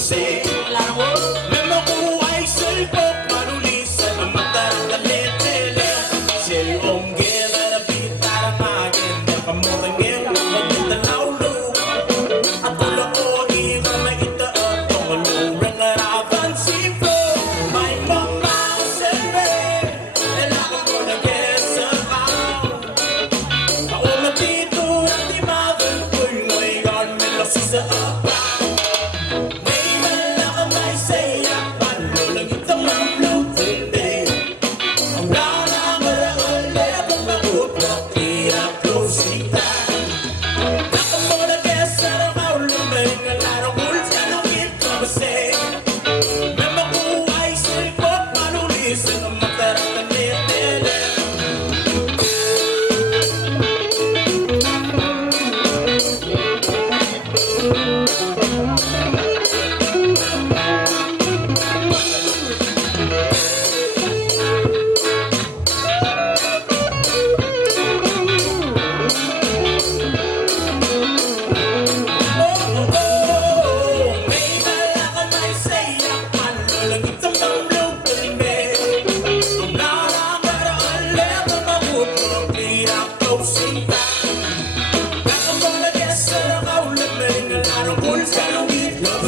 você. Mesmo com a iselpok manulisan ang magdadalit-dalit. Silong gila na bitara magin na kamurangin magdadalaulu. At tulak ko ikaw na itaot ang malurang harapan sipro. May mamasalbe lalakang ko na kesa kao. Kaunang dito at imagan ko'y ngayon may lasi sa apa.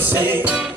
Say